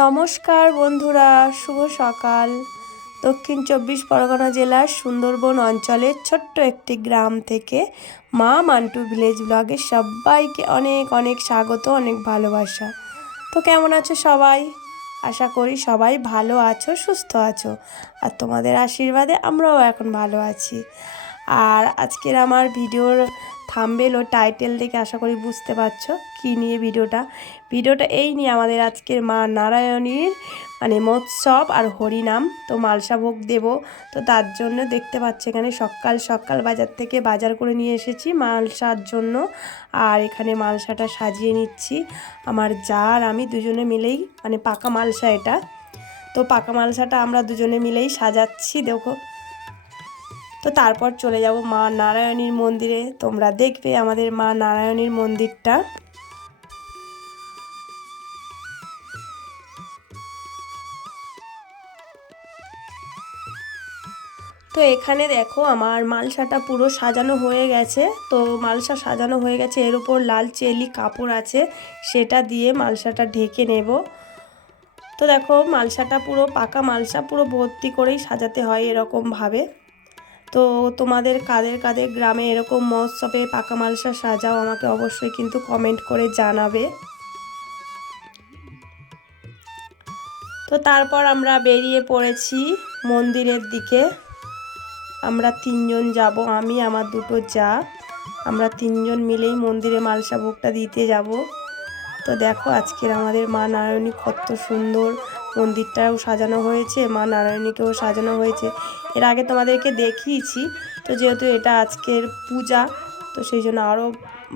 নমস্কার বন্ধুরা, শুভ সকাল। দক্ষিণ চব্বিশ পরগনা জেলার সুন্দরবন অঞ্চলের ছোট্ট একটি গ্রাম থেকে মা মান্টু ভিলেজ ব্লগে সবাইকে অনেক অনেক স্বাগত, অনেক ভালোবাসা। তো কেমন আছো সবাই? আশা করি সবাই ভালো আছো, সুস্থ আছো। আর তোমাদের আশীর্বাদে আমরাও এখন ভালো আছি। আর আজকের আমার ভিডিওর থাম্বেল ও টাইটেল দেখে আশা করি বুঝতে পারছ কী নিয়ে ভিডিওটা। ভিডিওটা এই নিয়ে আমাদের আজকের মা নারায়ণীর মানে মৎসব আর হরিনাম। তো মালসা ভোগ দেব। তো তার জন্য দেখতে পাচ্ছি এখানে সকাল সকাল বাজার থেকে বাজার করে নিয়ে এসেছি মালসার জন্য। আর এখানে মালসাটা সাজিয়ে নিচ্ছি। আমার যা আর আমি দুজনে মিলেই মানে পাকা মালসা এটা। তো পাকা মালসাটা আমরা দুজনে মিলেই সাজাচ্ছি, দেখো। তো তারপর চলে যাব মা নারায়ণীর মন্দিরে। তোমরা দেখবে আমাদের মা নারায়ণীর মন্দিরটা। তো এখানে দেখো আমার মালসাটা পুরো সাজানো হয়ে গেছে। তো মালসা সাজানো হয়ে গেছে, এর উপর লাল চেলি কাপড় আছে, সেটা দিয়ে মালসাটা ঢেকে নেব। তো দেখো মালসাটা পুরো পাকা মালসা, পুরো ভর্তি করেই সাজাতে হয় এরকমভাবে তো তোমাদের কাদের কাদের গ্রামে এরকম মহোৎসবে পাকা মালসা সাজাও আমাকে অবশ্যই কিন্তু কমেন্ট করে জানাবে। তো তারপর আমরা বেরিয়ে পড়েছি মন্দিরের দিকে। আমরা তিনজন যাব, আমি, আমার দুটো যা। আমরা তিনজন মিলেই মন্দিরে মালসা ভোগটা দিতে যাব। তো দেখো আজকের আমাদের মা নারায়ণী কত সুন্দর মন্দিরটাও সাজানো হয়েছে, মা নারায়ণীকেও সাজানো হয়েছে। এর আগে তোমাদেরকে দেখিয়েছি, তো যেহেতু এটা আজকের পূজা, তো সেই জন্য আরও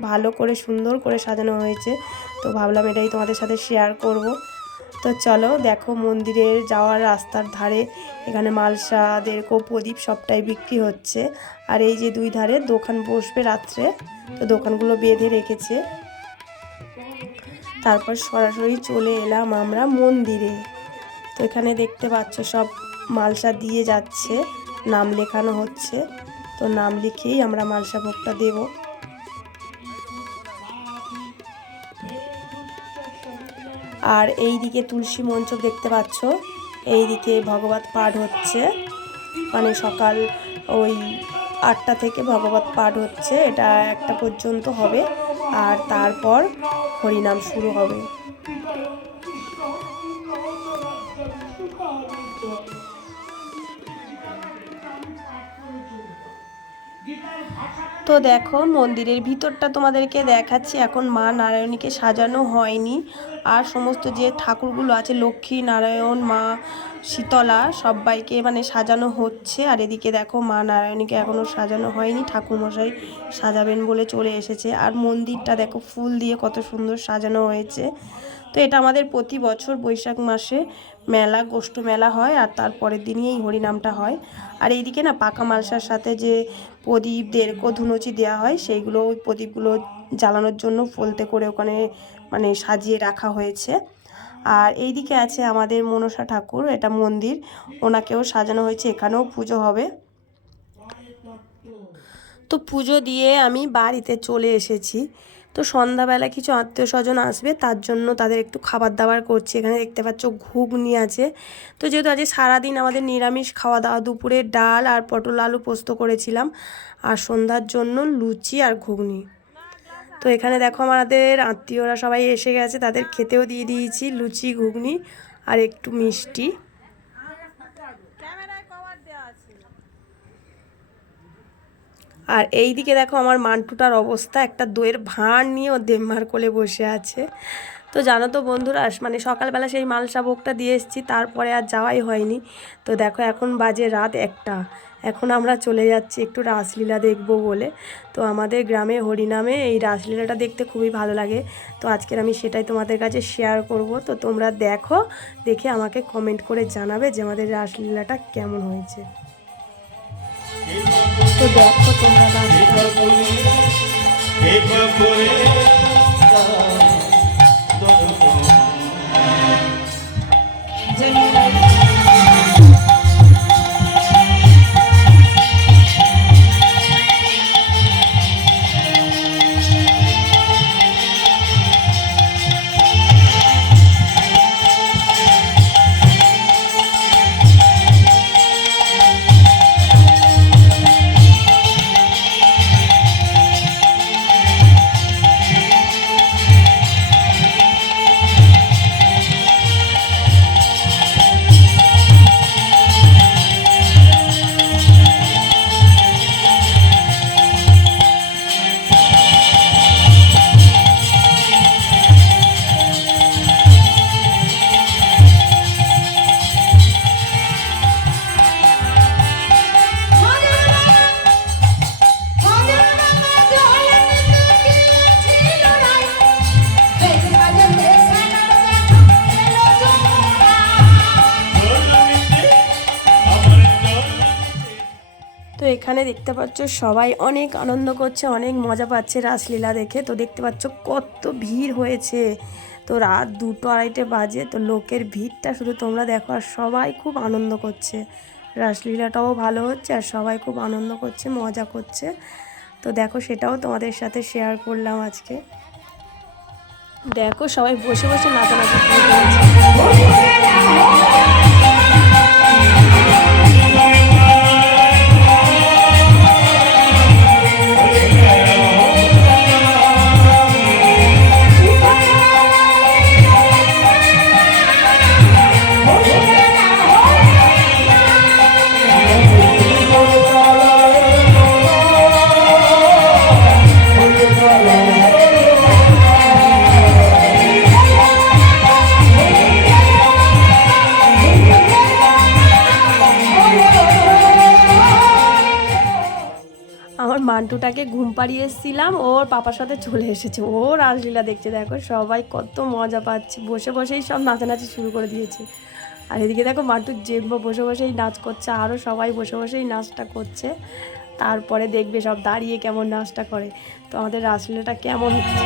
ভালো করে, সুন্দর করে সাজানো হয়েছে। তো ভাবলাম এটাই তোমাদের সাথে শেয়ার করব। তো চলো দেখো মন্দিরের যাওয়ার রাস্তার ধারে, এখানে মালসাদেরকেও প্রদীপ সবটাই বিক্রি হচ্ছে। আর এই যে দুই ধারে দোকান বসবে রাত্রে, তো দোকানগুলো বেঁধে রেখেছে। তারপর সরাসরি চলে এলাম আমরা মন্দিরে। এখানে দেখতে পাচ্ছ সব মালসা দিয়ে যাচ্ছে, নাম লেখানো হচ্ছে। তো নাম লিখেই আমরা মালসা ভোগটা দেব। আর এই দিকে তুলসী মঞ্চ দেখতে পাচ্ছ এই দিকে ভগবত পাঠ হচ্ছে। মানে সকাল ওই আটটা থেকে ভগবত পাঠ হচ্ছে, এটা একটা পর্যন্ত হবে। আর তারপর হরিনাম শুরু হবে। তো দেখো, মন্দিরের ভিতরটা তোমাদেরকে দেখাচ্ছি। এখন মা নারায়ণীকে সাজানো হয়নি। আর সমস্ত যে ঠাকুরগুলো আছে, লক্ষ্মী নারায়ণ, মা শীতলা, সবাইকে মানে সাজানো হচ্ছে। আর এদিকে দেখো মা নারায়ণীকে এখনও সাজানো হয়নি, ঠাকুরমশাই সাজাবেন বলে চলে এসেছে। আর মন্দিরটা দেখো ফুল দিয়ে কত সুন্দর সাজানো হয়েছে। তো এটা আমাদের প্রতি বছর বৈশাখ মাসে মেলা, গোষ্ঠ মেলা হয় আর তারপরের দিনই এই হরিনামটা হয়। আর এইদিকে না পাকা মালসার সাথে যে প্রদীপ, দেড়কো, ধুনুচি দেওয়া হয়, সেইগুলো ওই প্রদীপগুলো জ্বালানোর জন্য ফলতে করে ওখানে মানে সাজিয়ে রাখা হয়েছে। আর এইদিকে আছে আমাদের মনসা ঠাকুর, এটা মন্দির। ওনাকেও সাজানো হয়েছে, এখানেও পুজো হবে। তো পুজো দিয়ে আমি বাড়িতে চলে এসেছি। তো সন্ধ্যাবেলা কিছু আত্মীয় স্বজন আসবে, তার জন্য তাদের একটু খাবার দাবার করছি। এখানে দেখতে পাচ্ছ ঘুগনি আছে। তো যেহেতু আজকে সারাদিন আমাদের নিরামিষ খাওয়া দাওয়া দুপুরে ডাল আর পটল আলু পোস্ত করেছিলাম, আর সন্ধ্যার জন্য লুচি আর ঘুগনি। তো এখানে দেখো আমাদের আত্মীয়রা সবাই এসে গেছে, তাদের খেতেও দিয়ে দিয়েছি লুচি, ঘুগনি আর একটু মিষ্টি। আর এই দিকে দেখো আমার মান্টুটার অবস্থা, একটা দইয়ের ভাঁড় নিয়ে ও দেম্মার কোলে বসে আছে। তো জানো তো বন্ধুরা মানে সকালবেলা সেই মালসা ভোগটা দিয়ে এসেছি, তারপরে আর যাওয়াই হয়নি। তো দেখো এখন বাজে রাত একটা। এখন আমরা চলে যাচ্ছি একটু রাসলীলা দেখব বলে। তো আমাদের গ্রামে হরিনামে এই রাসলীলাটা দেখতে খুবই ভালো লাগে। তো আজকের আমি সেটাই তোমাদের কাছে শেয়ার করব। তো তোমরা দেখো, দেখে আমাকে কমেন্ট করে জানাবে যে আমাদের রাসলীলাটা কেমন হয়েছে। তো দেখো তোমরা সুন্দর এখানে দেখতে পাচ্ছ সবাই অনেক আনন্দ করছে, অনেক মজা পাচ্ছে রাসলীলা দেখে। তো দেখতে পাচ্ছ কত ভিড় হয়েছে। তো রাত দুটো আড়াইটে বাজে, তো লোকের ভিড়টা শুধু তোমরা দেখো আর সবাই খুব আনন্দ করছে। রাসলীলাটাও ভালো হচ্ছে আর সবাই খুব আনন্দ করছে, মজা করছে। তো দেখো সেটাও তোমাদের সাথে শেয়ার করলাম আজকে। দেখো সবাই বসে বসে নাচানাচি মান্টুটাকে ঘুম পাড়িয়ে এসেছিলাম, ওর পাপার সাথে চলে এসেছে। ও রাসলীলা দেখছে, দেখো সবাই কত মজা পাচ্ছে। বসে বসেই সব নাচানাচি শুরু করে দিয়েছে। আর এদিকে দেখো মান্টুর জেম্বো বসে বসেই নাচ করছে আরও সবাই বসে বসেই নাচটা করছে। তারপরে দেখবে সব দাঁড়িয়ে কেমন নাচটা করে। তো আমাদের রাসলীলাটা কেমন হচ্ছে?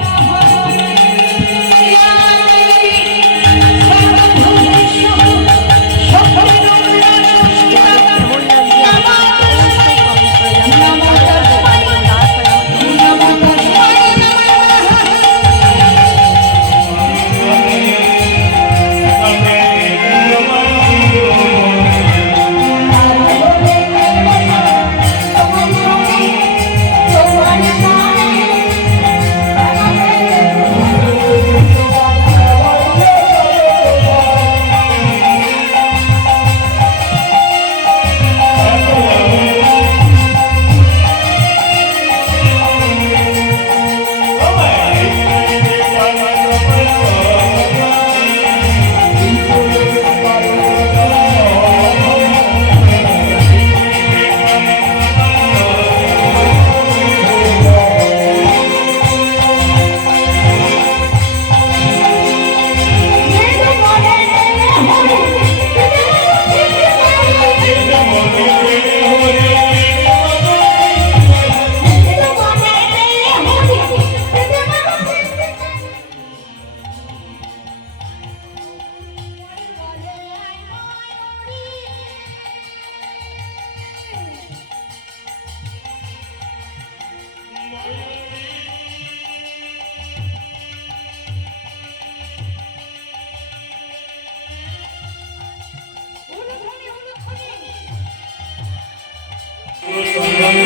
কেমন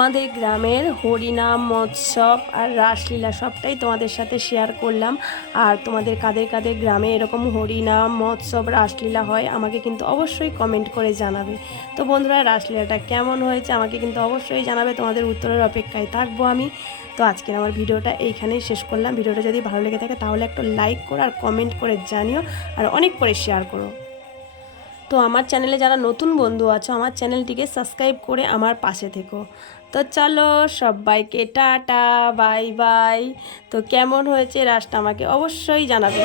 আমাদের গ্রামের হরিনাম, মৎসব আর রাসলীলা সবটাই তোমাদের সাথে শেয়ার করলাম। আর তোমাদের কাদের কাদের গ্রামে এরকম হরিনাম, মৎসব, রাসলীলা হয়, আমাকে কিন্তু অবশ্যই কমেন্ট করে জানাবে। তো বন্ধুরা, রাসলীলাটা কেমন হয়েছে আমাকে কিন্তু অবশ্যই জানাবে। তোমাদের উত্তরের অপেক্ষায় থাকব আমি। তো আজকের আমার ভিডিওটা এইখানেই শেষ করলাম। ভিডিওটা যদি ভালো লেগে থাকে তাহলে একটা লাইক করো আর কমেন্ট করে জানিও। আর অনেক করে শেয়ার করো। তো আমার চ্যানেলে যারা নতুন বন্ধু আছো, আমার চ্যানেলটিকে সাবস্ক্রাইব করে আমার পাশে থেকো। তো চলো সবাইকে টাটা বাই বাই। তো কেমন হয়েছে রাসটা আমাকে অবশ্যই জানাবে।